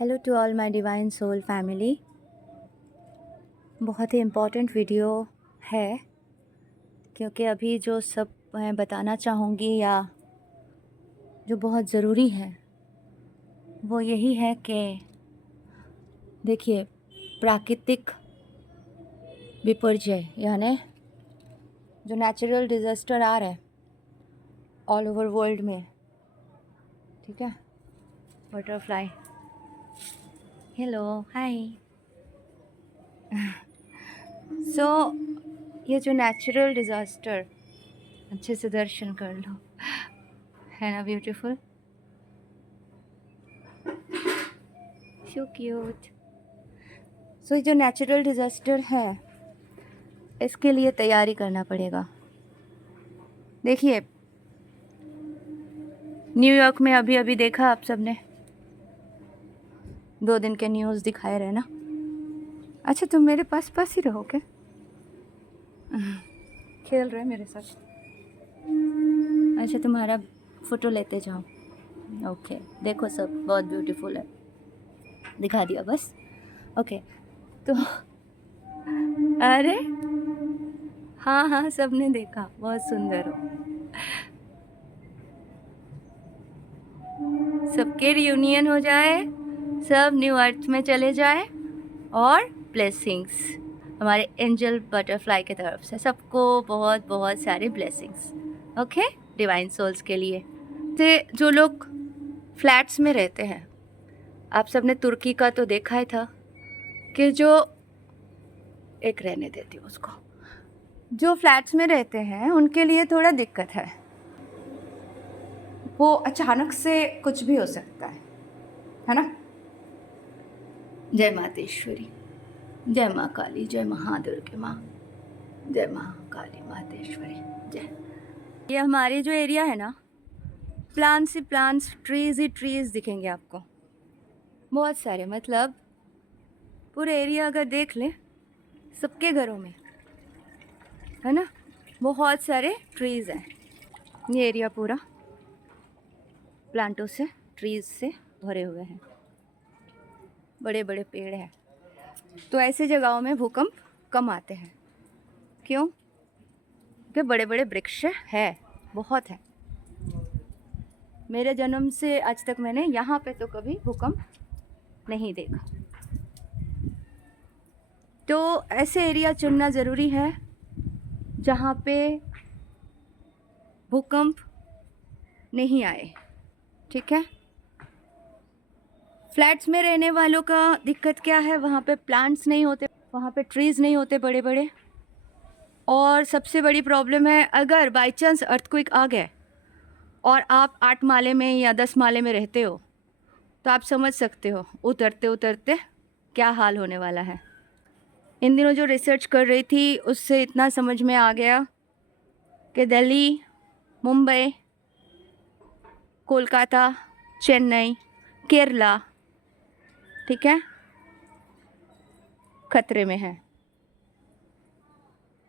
Hello to all my divine soul family. बहुत ही important video है क्योंकि अभी जो सब मैं बताना चाहूँगी या जो बहुत ज़रूरी है वो यही है कि देखिए, प्राकृतिक विपर्यय यानी जो नेचुरल डिज़ास्टर आ रहा है ऑल ओवर वर्ल्ड में, ठीक है। बटरफ्लाई, हेलो, हाय। सो ये जो नेचुरल डिज़ास्टर, अच्छे से दर्शन कर लो, है ना ब्यूटीफुल, सो क्यूट। सो जो नेचुरल डिज़ास्टर है इसके लिए तैयारी करना पड़ेगा। देखिए, न्यूयॉर्क में अभी अभी देखा आप सबने, 2 दिन के न्यूज़ दिखाए रहे ना। अच्छा, तुम मेरे पास पास ही रहो क्या? खेल रहे मेरे साथ? अच्छा, तुम्हारा फ़ोटो लेते जाओ। ओके, देखो सब बहुत ब्यूटीफुल है, दिखा दिया बस। ओके, तो अरे हाँ हाँ, सबने देखा, बहुत सुंदर हो। सबके रियूनियन हो जाए, सब न्यू अर्थ में चले जाए और ब्लेसिंग्स हमारे एंजल बटरफ्लाई की तरफ से सबको बहुत बहुत सारे ब्लेसिंग्स। ओके, डिवाइन सोल्स के लिए। तो जो लोग फ्लैट्स में रहते हैं, आप सबने तुर्की का तो देखा ही था कि जो एक रहने देती हूँ उसको, जो फ्लैट्स में रहते हैं उनके लिए थोड़ा दिक्कत है। वो अचानक से कुछ भी हो सकता है ना। जय मातेश्वरी, जय माँ काली, जय महादुर्गे माँ, जय महाकाली मातेश्वरी, जय। ये हमारे जो एरिया है ना, प्लांट्स ही प्लांट्स, ट्रीज ही ट्रीज दिखेंगे आपको, बहुत सारे। मतलब पूरे एरिया अगर देख ले, सबके घरों में है ना, बहुत सारे ट्रीज हैं। ये एरिया पूरा प्लांटों से, ट्रीज से भरे हुए हैं, बड़े बड़े पेड़ हैं। तो ऐसे जगहों में भूकंप कम आते हैं। क्यों? क्योंकि बड़े बड़े वृक्ष है, बहुत है। मेरे जन्म से आज तक मैंने यहाँ पे तो कभी भूकंप नहीं देखा। तो ऐसे एरिया चुनना ज़रूरी है जहाँ पे भूकंप नहीं आए, ठीक है। फ्लैट्स में रहने वालों का दिक्कत क्या है, वहाँ पे प्लांट्स नहीं होते, वहाँ पे ट्रीज़ नहीं होते बड़े बड़े। और सबसे बड़ी प्रॉब्लम है, अगर बाई चांस अर्थक्वेक आ गए और आप 8 माले में या 10 माले में रहते हो, तो आप समझ सकते हो उतरते उतरते क्या हाल होने वाला है। इन दिनों जो रिसर्च कर रही थी उससे इतना समझ में आ गया कि दिल्ली, मुंबई, कोलकाता, चेन्नई, केरला, ठीक है, खतरे में है।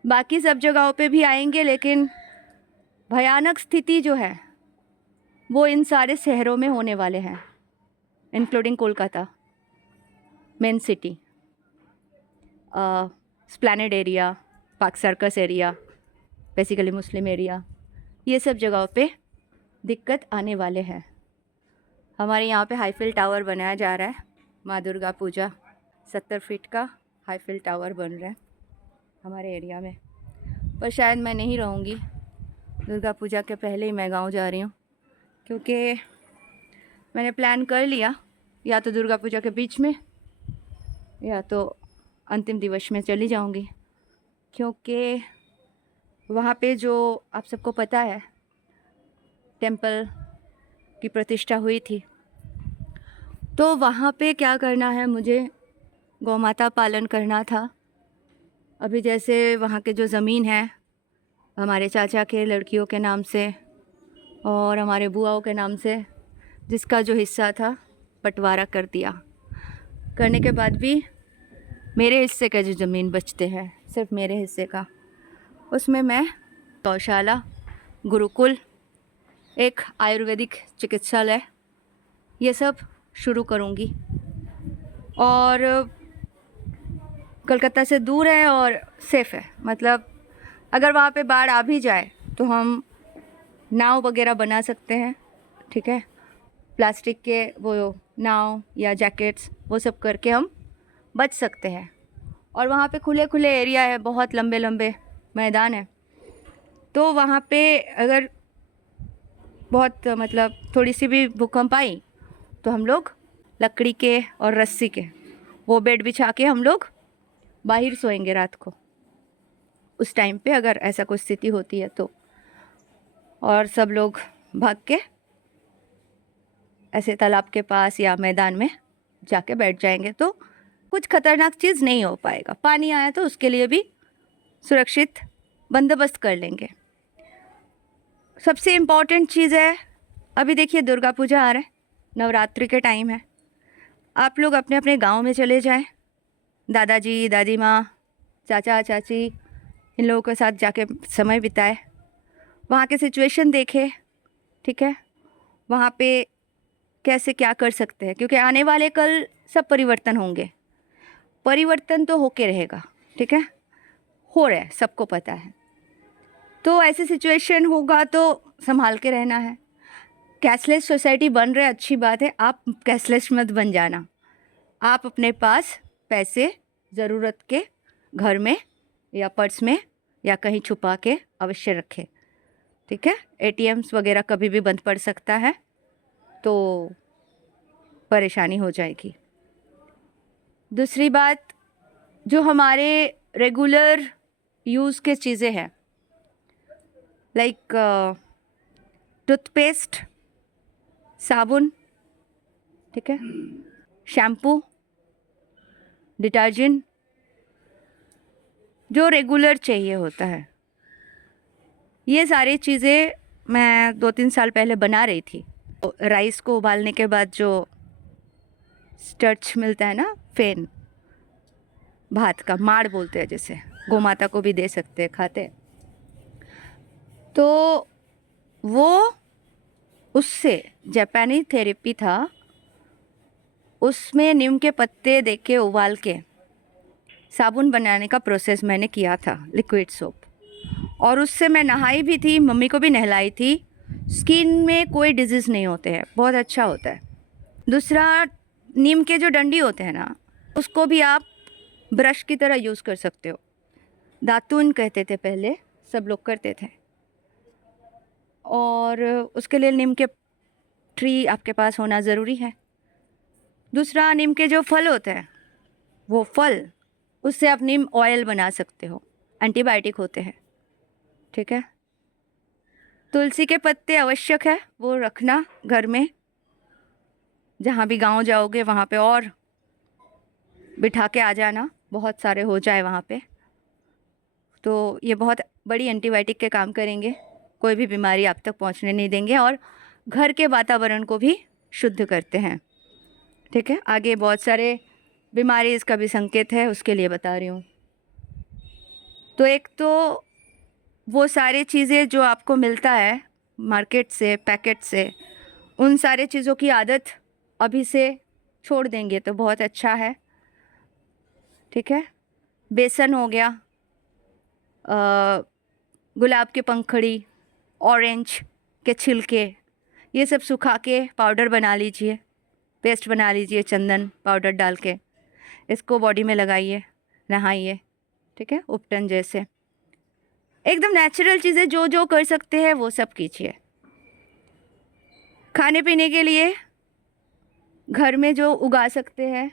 बाकी सब जगहों पे भी आएंगे, लेकिन भयानक स्थिति जो है वो इन सारे शहरों में होने वाले हैं, including Kolkata, main city, Esplanade area, Park Circus area, basically Muslim area, ये सब जगहों पे दिक्कत आने वाले हैं। हमारे यहाँ पे हाईफिल टावर बनाया जा रहा है, माँ दुर्गा पूजा 70 फीट का हाईफिल टावर बन रहा है हमारे एरिया में। पर शायद मैं नहीं रहूँगी, दुर्गा पूजा के पहले ही मैं गाँव जा रही हूँ, क्योंकि मैंने प्लान कर लिया, या तो दुर्गा पूजा के बीच में या तो अंतिम दिवस में चली जाऊँगी। क्योंकि वहाँ पे जो आप सबको पता है टेम्पल की प्रतिष्ठा हुई थी, तो वहाँ पे क्या करना है, मुझे गौ माता पालन करना था। अभी जैसे वहाँ के जो ज़मीन है हमारे चाचा के लड़कियों के नाम से और हमारे बुआओं के नाम से, जिसका जो हिस्सा था बंटवारा कर दिया। करने के बाद भी मेरे हिस्से का जो ज़मीन बचते हैं, सिर्फ मेरे हिस्से का, उसमें मैं गौशाला, गुरुकुल, एक आयुर्वेदिक चिकित्सालय, ये सब शुरू करूँगी। और कलकत्ता से दूर है और सेफ़ है। मतलब अगर वहाँ पे बाढ़ आ भी जाए तो हम नाव वगैरह बना सकते हैं, ठीक है। प्लास्टिक के वो नाव या जैकेट्स वो सब करके हम बच सकते हैं। और वहाँ पे खुले खुले एरिया है, बहुत लंबे लंबे मैदान है। तो वहाँ पे अगर बहुत मतलब थोड़ी सी भी भूकंप आई तो हम लोग लकड़ी के और रस्सी के वो बेड बिछा के हम लोग बाहर सोएंगे रात को, उस टाइम पे अगर ऐसा कोई स्थिति होती है तो। और सब लोग भाग के ऐसे तालाब के पास या मैदान में जाके बैठ जाएंगे तो कुछ खतरनाक चीज़ नहीं हो पाएगा। पानी आया तो उसके लिए भी सुरक्षित बंदोबस्त कर लेंगे। सबसे इम्पॉर्टेंट चीज़ है, अभी देखिए दुर्गा पूजा आ रहा है, नवरात्रि के टाइम है। आप लोग अपने अपने गांव में चले जाएं, दादाजी दादी माँ चाचा चाची इन लोगों के साथ जाके समय बिताए, वहाँ के सिचुएशन देखें, ठीक है। वहाँ पे कैसे क्या कर सकते हैं, क्योंकि आने वाले कल सब परिवर्तन होंगे। परिवर्तन तो होके रहेगा, ठीक है, हो रहा है, सबको पता है। तो ऐसे सिचुएशन होगा तो संभाल के रहना है। कैशलेस सोसाइटी बन रहा है, अच्छी बात है, आप कैशलेस मत बन जाना। आप अपने पास पैसे ज़रूरत के घर में या पर्स में या कहीं छुपा के अवश्य रखें, ठीक है। एटीएम्स वगैरह कभी भी बंद पड़ सकता है तो परेशानी हो जाएगी। दूसरी बात, जो हमारे रेगुलर यूज़ के चीज़ें हैं लाइक टूथपेस्ट, साबुन, ठीक है, शैम्पू, डिटर्जेंट, जो रेगुलर चाहिए होता है, ये सारी चीज़ें मैं 2-3 साल पहले बना रही थी। तो राइस को उबालने के बाद जो स्टार्च मिलता है ना, फेन, भात का माड़ बोलते हैं, जैसे गोमाता को भी दे सकते हैं, खाते हैं। तो वो उससे जापानी थेरेपी था, उसमें नीम के पत्ते दे के उबाल के साबुन बनाने का प्रोसेस मैंने किया था, लिक्विड सोप। और उससे मैं नहाई भी थी, मम्मी को भी नहलाई थी। स्किन में कोई डिजीज़ नहीं होते हैं, बहुत अच्छा होता है। दूसरा, नीम के जो डंडी होते हैं ना, उसको भी आप ब्रश की तरह यूज़ कर सकते हो। दातुन कहते थे पहले, सब लोग करते थे। और उसके लिए नीम के ट्री आपके पास होना ज़रूरी है। दूसरा, नीम के जो फल होते हैं, वो फल, उससे आप नीम ऑयल बना सकते हो, एंटीबायोटिक होते हैं, ठीक है। तुलसी के पत्ते आवश्यक है, वो रखना घर में, जहाँ भी गांव जाओगे वहाँ पे, और बिठा के आ जाना, बहुत सारे हो जाए वहाँ पे। तो ये बहुत बड़ी एंटीबायोटिक के काम करेंगे, कोई भी बीमारी आप तक पहुँचने नहीं देंगे, और घर के वातावरण को भी शुद्ध करते हैं, ठीक है। आगे बहुत सारे बीमारी इसका भी संकेत है, उसके लिए बता रही हूँ। तो एक तो वो सारी चीज़ें जो आपको मिलता है मार्केट से, पैकेट से, उन सारे चीज़ों की आदत अभी से छोड़ देंगे तो बहुत अच्छा है, ठीक है। बेसन हो गया, गुलाब के पंखड़ी, ऑरेंज के छिलके, ये सब सुखा के पाउडर बना लीजिए, पेस्ट बना लीजिए, चंदन पाउडर डाल के इसको बॉडी में लगाइए, नहाइए, ठीक है। उपटन जैसे एकदम नेचुरल चीज़ें जो जो कर सकते हैं वो सब कीजिए। खाने पीने के लिए घर में जो उगा सकते हैं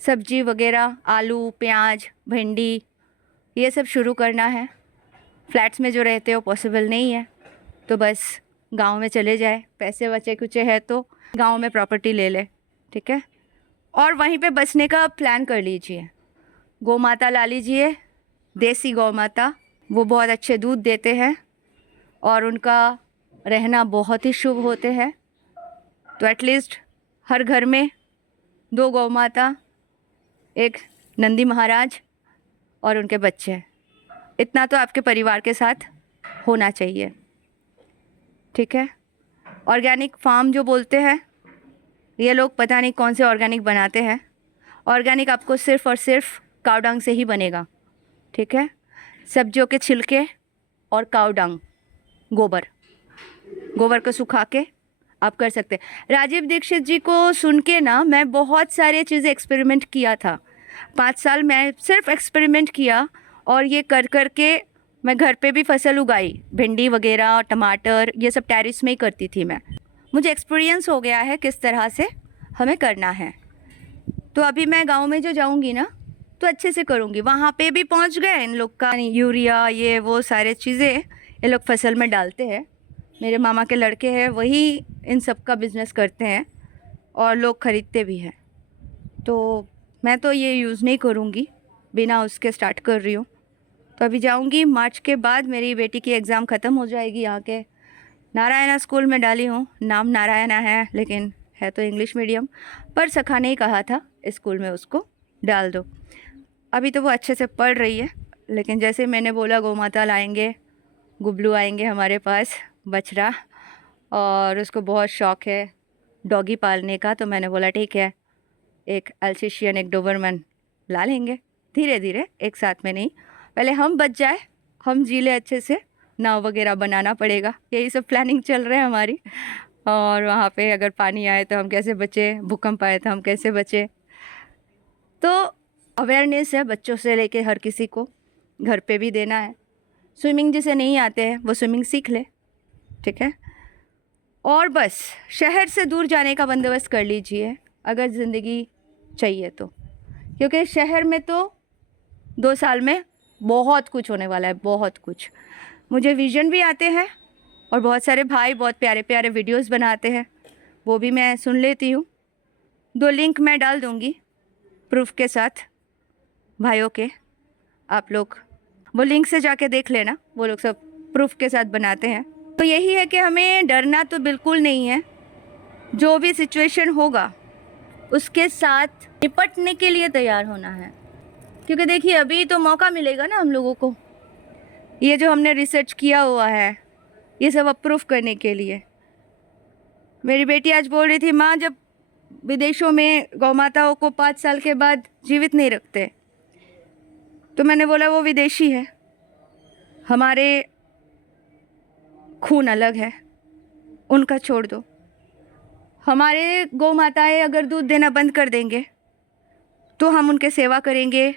सब्जी वगैरह, आलू, प्याज, भिंडी, ये सब शुरू करना है। फ्लैट्स में जो रहते हो पॉसिबल नहीं है तो बस गांव में चले जाए, पैसे बचे कुचे है तो गांव में प्रॉपर्टी ले ले, ठीक है। और वहीं पे बसने का प्लान कर लीजिए। गौ माता ला लीजिए, देसी गौ माता, वो बहुत अच्छे दूध देते हैं और उनका रहना बहुत ही शुभ होते हैं। तो एटलीस्ट हर घर में 2 गौ माता, 1 नंदी महाराज और उनके बच्चे, इतना तो आपके परिवार के साथ होना चाहिए, ठीक है। ऑर्गेनिक फार्म जो बोलते हैं, ये लोग पता नहीं कौन से ऑर्गेनिक बनाते हैं, ऑर्गेनिक आपको सिर्फ़ और सिर्फ काऊ डंग से ही बनेगा, ठीक है। सब्जियों के छिलके और काऊ डंग, गोबर को सुखा के आप कर सकते हैं। राजीव दीक्षित जी को सुन के ना मैं बहुत सारी चीज़ें एक्सपेरिमेंट किया था। 5 साल मैं सिर्फ एक्सपेरिमेंट किया और ये कर कर के मैं घर पे भी फसल उगाई, भिंडी वगैरह, टमाटर, ये सब टेरेस में ही करती थी मैं। मुझे एक्सपीरियंस हो गया है किस तरह से हमें करना है। तो अभी मैं गांव में जो जाऊंगी ना तो अच्छे से करूंगी। वहाँ पे भी पहुँच गए इन लोग का यूरिया, ये वो सारे चीज़ें ये लोग फसल में डालते हैं। मेरे मामा के लड़के हैं, वही इन सब का बिज़नेस करते हैं और लोग ख़रीदते भी हैं। तो मैं तो ये यूज़ नहीं करूँगी, बिना उसके स्टार्ट कर रही हूँ। तो अभी जाऊँगी, मार्च के बाद मेरी बेटी की एग्ज़ाम ख़त्म हो जाएगी। यहाँ के नारायणा स्कूल में डाली हूँ, नाम नारायणा है लेकिन है तो इंग्लिश मीडियम, पर सखा ने ही कहा था इस स्कूल में उसको डाल दो। अभी तो वो अच्छे से पढ़ रही है, लेकिन जैसे मैंने बोला गौ माता लाएंगे, गुबलू आएंगे हमारे पास, बछड़ा, और उसको बहुत शौक़ है डॉगी पालने का, तो मैंने बोला ठीक है, एक अल्सेशियन एक डोबरमैन ला लेंगे धीरे धीरे, एक साथ में नहीं। पहले हम बच जाए, हम जी ले अच्छे से, नाव वगैरह बनाना पड़ेगा, यही सब प्लानिंग चल रहा है हमारी। और वहाँ पे अगर पानी आए तो हम कैसे बचे, भूकंप आए तो हम कैसे बचे। तो अवेयरनेस है बच्चों से लेके हर किसी को, घर पे भी देना है। स्विमिंग जिसे नहीं आते हैं वो स्विमिंग सीख ले, ठीक है। और बस शहर से दूर जाने का बंदोबस्त कर लीजिए अगर ज़िंदगी चाहिए तो, क्योंकि शहर में तो 2 साल में बहुत कुछ होने वाला है, बहुत कुछ। मुझे विज़न भी आते हैं और बहुत सारे भाई बहुत प्यारे प्यारे वीडियोस बनाते हैं, वो भी मैं सुन लेती हूँ। 2 लिंक मैं डाल दूँगी प्रूफ के साथ भाइयों के, आप लोग वो लिंक से जाके देख लेना, वो लोग सब प्रूफ के साथ बनाते हैं। तो यही है कि हमें डरना तो बिल्कुल नहीं है, जो भी सिचुएशन होगा उसके साथ निपटने के लिए तैयार होना है। क्योंकि देखिए अभी तो मौका मिलेगा ना हम लोगों को, ये जो हमने रिसर्च किया हुआ है ये सब अप्रूव करने के लिए। मेरी बेटी आज बोल रही थी, माँ जब विदेशों में गौ माताओं को 5 साल के बाद जीवित नहीं रखते, तो मैंने बोला वो विदेशी है, हमारे खून अलग है, उनका छोड़ दो। हमारे गौ माताएँ अगर दूध देना बंद कर देंगे तो हम उनके सेवा करेंगे,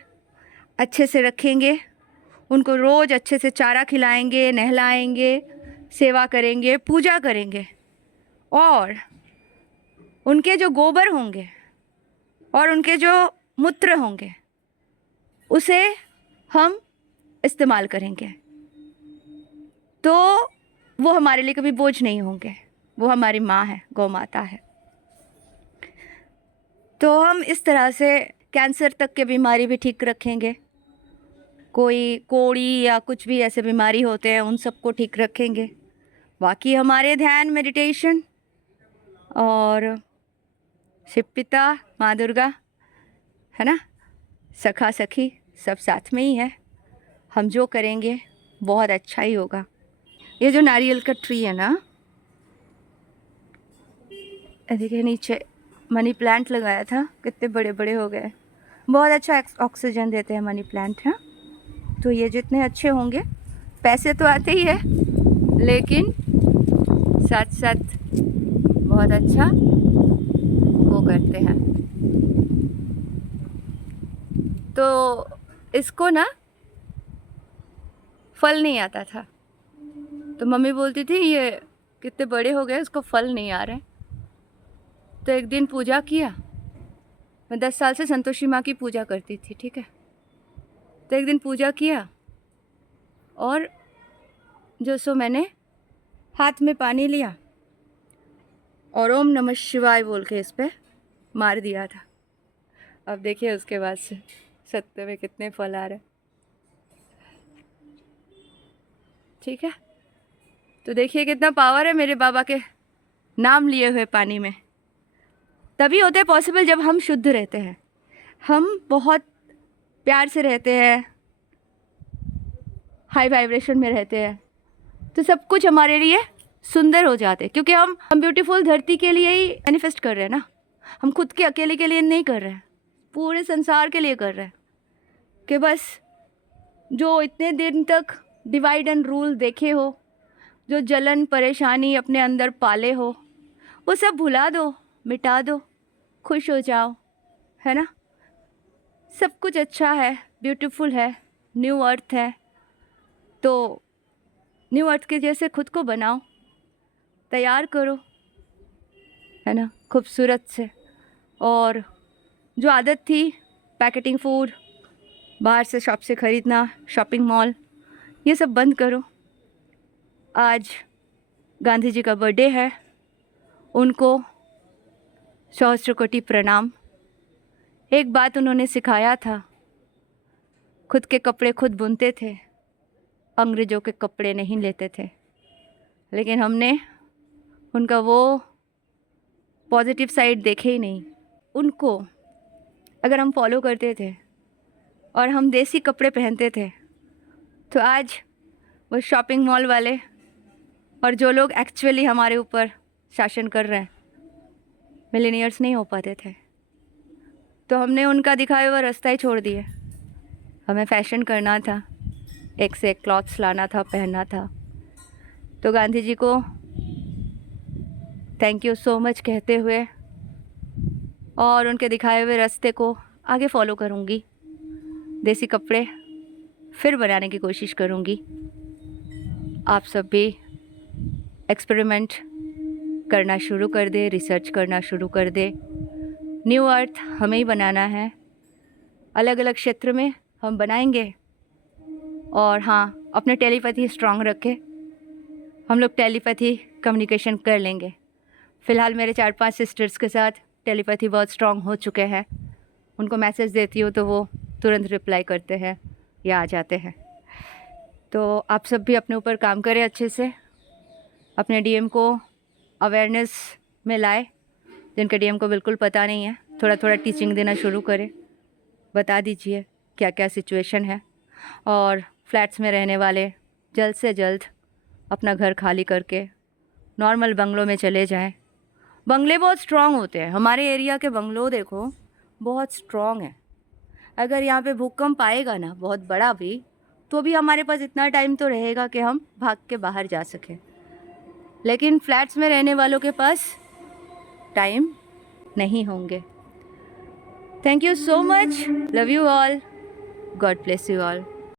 अच्छे से रखेंगे, उनको रोज़ अच्छे से चारा खिलाएंगे, नहलाएंगे, सेवा करेंगे, पूजा करेंगे, और उनके जो गोबर होंगे और उनके जो मूत्र होंगे उसे हम इस्तेमाल करेंगे, तो वो हमारे लिए कभी बोझ नहीं होंगे। वो हमारी माँ है, गौ माता है। तो हम इस तरह से कैंसर तक के बीमारी भी ठीक रखेंगे, कोई कोड़ी या कुछ भी ऐसे बीमारी होते हैं उन सबको ठीक रखेंगे। बाकी हमारे ध्यान, मेडिटेशन और शिव पिता, माँ दुर्गा, है ना, सखा सखी सब साथ में ही है। हम जो करेंगे बहुत अच्छा ही होगा। ये जो नारियल का ट्री है ना, देखिए नीचे मनी प्लांट लगाया था, कितने बड़े बड़े हो गए। बहुत अच्छा ऑक्सीजन देते हैं मनी प्लांट, है। तो ये जितने अच्छे होंगे, पैसे तो आते ही है लेकिन साथ साथ बहुत अच्छा वो करते हैं। तो इसको ना फल नहीं आता था, तो मम्मी बोलती थी ये कितने बड़े हो गए, इसको फल नहीं आ रहे। तो एक दिन पूजा किया, मैं 10 साल से संतोषी माँ की पूजा करती थी, ठीक है। तो एक दिन पूजा किया और जो सो मैंने हाथ में पानी लिया और ओम नमः शिवाय बोल के इस पर मार दिया था। अब देखिए उसके बाद से सत्य में कितने फल आ रहे, ठीक है। तो देखिए कितना पावर है मेरे बाबा के नाम लिए हुए पानी में। तभी होते पॉसिबल जब हम शुद्ध रहते हैं, हम बहुत प्यार से रहते हैं, हाई वाइब्रेशन में रहते हैं, तो सब कुछ हमारे लिए सुंदर हो जाते हैं। क्योंकि हम ब्यूटीफुल धरती के लिए ही मैनिफेस्ट कर रहे हैं ना, हम खुद के अकेले के लिए नहीं कर रहे हैं। पूरे संसार के लिए कर रहा है कि बस जो इतने दिन तक डिवाइड एंड रूल देखे हो, जो जलन परेशानी अपने अंदर पाले हो, वो सब भुला दो, मिटा दो, खुश हो जाओ, है ना। सब कुछ अच्छा है, ब्यूटीफुल है, न्यू अर्थ है, तो न्यू अर्थ के जैसे खुद को बनाओ, तैयार करो, है ना, खूबसूरत से। और जो आदत थी पैकेटिंग फूड, बाहर से शॉप से ख़रीदना, शॉपिंग मॉल, ये सब बंद करो। आज गांधी जी का बर्थडे है, उनको सहस्त्र कोटि प्रणाम। एक बात उन्होंने सिखाया था, खुद के कपड़े खुद बुनते थे, अंग्रेज़ों के कपड़े नहीं लेते थे। लेकिन हमने उनका वो पॉजिटिव साइड देखे ही नहीं। उनको अगर हम फॉलो करते थे और हम देसी कपड़े पहनते थे, तो आज वो शॉपिंग मॉल वाले और जो लोग एक्चुअली हमारे ऊपर शासन कर रहे हैं, मिलेनियर्स नहीं हो पाते थे। तो हमने उनका दिखाया हुआ रास्ता ही छोड़ दिए। हमें फ़ैशन करना था, एक से एक क्लॉथ्स लाना था, पहनना था। तो गांधी जी को थैंक यू सो मच कहते हुए और उनके दिखाए हुए रास्ते को आगे फॉलो करूँगी। देसी कपड़े फिर बनाने की कोशिश करूँगी। आप सब भी एक्सपेरिमेंट करना शुरू कर दे, रिसर्च करना शुरू कर दे। न्यू अर्थ हमें ही बनाना है, अलग अलग क्षेत्र में हम बनाएंगे। और हाँ, अपने टेलीपैथी स्ट्रांग रखें, हम लोग टेलीपैथी कम्युनिकेशन कर लेंगे। फ़िलहाल मेरे 4-5 सिस्टर्स के साथ टेलीपैथी बहुत स्ट्रांग हो चुके हैं। उनको मैसेज देती हूँ तो वो तुरंत रिप्लाई करते हैं या आ जाते हैं। तो आप सब भी अपने ऊपर काम करें अच्छे से, अपने डीएम को अवेयरनेस में लाए। जिनके डीएम को बिल्कुल पता नहीं है, थोड़ा थोड़ा टीचिंग देना शुरू करें, बता दीजिए क्या क्या सिचुएशन है। और फ्लैट्स में रहने वाले जल्द से जल्द अपना घर खाली करके नॉर्मल बंगलों में चले जाएं। बंगले बहुत स्ट्रॉन्ग होते हैं, हमारे एरिया के बंगलो देखो बहुत स्ट्रॉन्ग है। अगर यहाँ पे भूकंप आएगा ना बहुत बड़ा भी, तो भी हमारे पास इतना टाइम तो रहेगा कि हम भाग के बाहर जा सकें। लेकिन फ्लैट्स में रहने वालों के पास टाइम नहीं होंगे। Thank you so much, love you all, God bless you all.